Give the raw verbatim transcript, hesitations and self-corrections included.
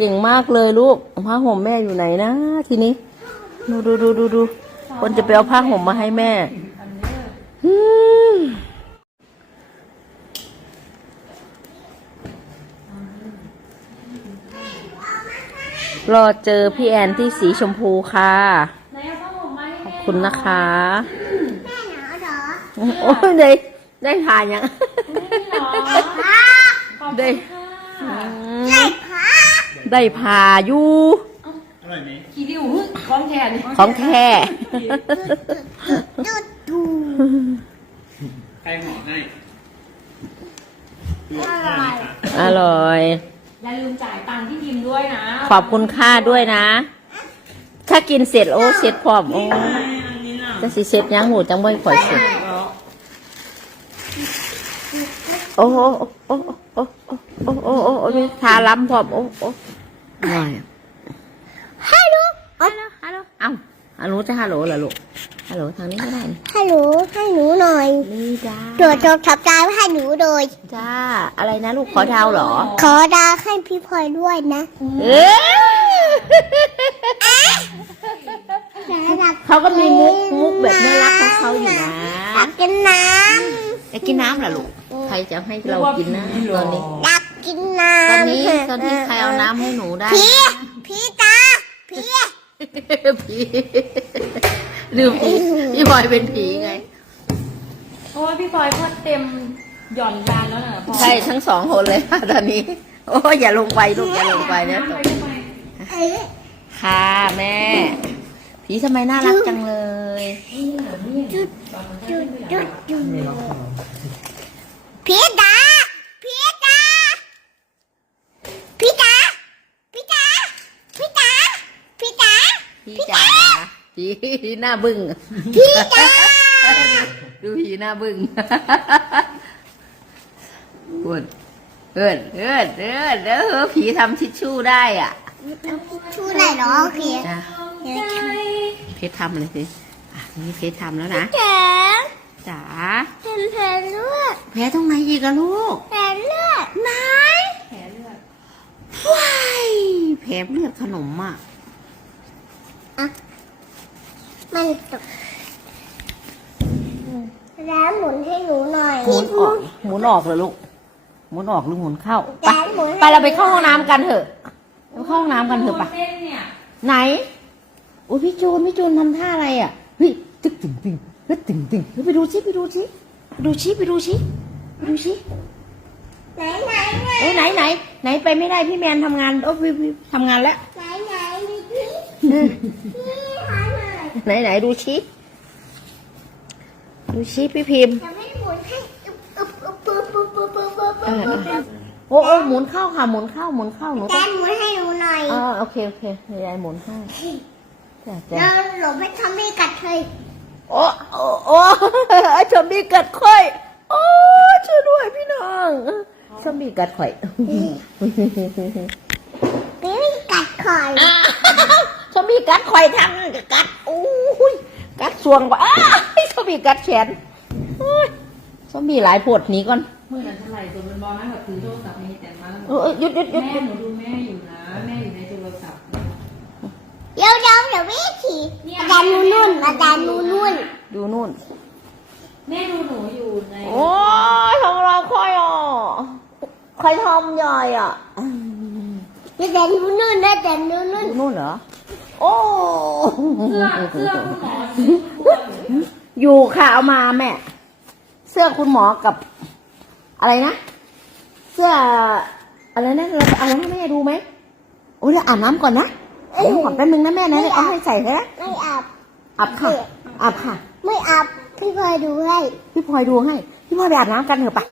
ก่งมากเลยลูกผ้าห่มแม่อยู่ไหนนะทีนี้ดูดูดูดูดูคนจะไปเอาผ้าห่มมาให้แม่รอเจอพี่แอนที่สีชมพูค่ะขอบคุณนะคะโอ้ยได้ได้ผ่านยังได้ได้ผ่าอยู่อร่อยไหมขี้ดิวของแท้นี่ของแท้ใครห่อให้อร่อยอย่าลืมจ่ายตังค์ที่ยิมด้วยนะขอบคุณค่าด้วยนะถ้ากินเสร็จโอ้เสร็จพร้อมโอ้จะสิเสร็จยังหูจังไม่ค่อยเสร็จโอ้โอ้โอ้โอ้โอ้โอ้โอ้โอ้โอ้มีทาล้ำพร้อมโอ้โอ้อร่อยฮัลโหลฮัลโหลฮัลโหลเอ้าฮัลโหลจะฮัลโหลเหรอลูกฮัลโหลทางนี้ก็ได้ฮัลโหลให้หนูหน่อยนี่จ้าตรวจโทรศัพท์ให้หนูโดยจ้าอะไรนะลูกขอดาวเหรอขอดาวให้พี่พลอยด้วยนะเอ๊เขาก็มีมุกมุกแบบน่ารักของเขาอยู่นะอยากกินน้ำอยากกินน้ำเหรอลูกใครจะให้เรากินน้ำตอนนี้อยากกินน้ำตอนนี้ตอนนี้ใครเอาน้ำให้หนูได้พี่พี่ตาพี่ผีดูผีพี่พลอยเป็นผีไงโอ้ยพี่พลอยก็เต็มหย่อนยานแล้วนะใช่ทั้งสองคนเลยค่ะตอนนี้โอ้อย่าลงไปลูกอย่าลงไปนะค่ะแม่ผีทำไมน่ารักจังเลยจุดจุดจุดจุดพี่ตาพี่ตาพี่ตาพี่ตาพี่ตาพี่ตาพี่จ๋าผีหน้าบึ้งพี่จ๋าดูผีหน้าบึ้งปวดเอิดเอิดเอิดเออผีทำทิชชู่ได้อ่ะชูได้เหรอโอเคเพชรทำเลยสิอ่ะนี่เพชรทำแล้วนะจ๋าจ๋าแผลแผลเลือดแผลตรงไหนอีกอะลูกแผลเลือดไหนแผลเลือดว้ายแผลเลือดขนมอ่ะอ่ะมันตกแล้วหมุนให้หนูหน่อยหมุนออกหมุนออกเลยลูกหมุนออกหรือหมุนเข้าไปไปเราไปเข้าห้องน้ำกันเถอะไปเข้าห้องน้ำกันเถอะปะไหนโอ้ยพี่จูนพี่จูนทำท่าอะไรอ่ะเฮ้ยตึ๊กตึ๊งตึ๊งเฮ้ยตึ๊งตึ๊งไปดูชิไปดูชิไปดูชิไปดูชิไปดูชิไหนไหนไหนโอ้ไหนไหนไหนไปไม่ได้พี่แมนทำงานโอ้พี่ทำงานแล้วไหนไหนดูชิไหนไหนดูชิดูชิพี่พิมพ์โอ้โอ้หมุนเข้าค่ะหมุนเข้าหมุนเข้าหนูแกหมุนให้หนูหน่อยอ๋อโอเคโอเคยายหมุนให้แล้วหลบให้ทำให้กัดเลยโอ้โอ้โอ้ไอ้ชมบีกัดข่อยโอ้ช่วยด้วยพี่น้องชมบีกัดข่อยพี่กัดข่อยชมบีกัดข่อยทางกัดโอ้ยกัดสวงกว่าชมบีกัดแขนชมบีหลายปวดหนีก่อนเมื่อนั้นเท่าไหร่ตัวมันบอลนั่งแบบถือโทรศัพท์มีแต่มาแล้วเออหยุดหยุดหยุดแม่หนูดูแม่อยู่นะแม่อยู่ในโทรศัพท์เดี๋ยวเดี๋ยวเดี๋ยววิธีอาจารย์นู่นนู่นอาจารย์นู่นนู่นดูนู่นแม่ดูหนูอยู่ในโอ้ยทำเราค่อยอ่ะค่อยทำย่อยอ่ะอาจารย์นู่นนู่นอาจารย์นู่นนู่นนู่นเหรอโอ้เสื้อเสื้อคุณหมออยู่ค่ะเอามาแม่เสื้อคุณหมอกับอะไรนะเสื้ออะไรนะเราเอาให้แม่ดูไหมโอ้ยอาบน้ำก่อนนะอาบน้ำก่อนแป๊บนึงนะแม่นะเดี๋ยวเอาให้ใส่นะไม่อาบอาบค่ะอาบค่ะไม่อาบพี่พลอยดูให้พี่พลอยดูให้พี่พลอยไปอาบน้ำกันเถอะปะ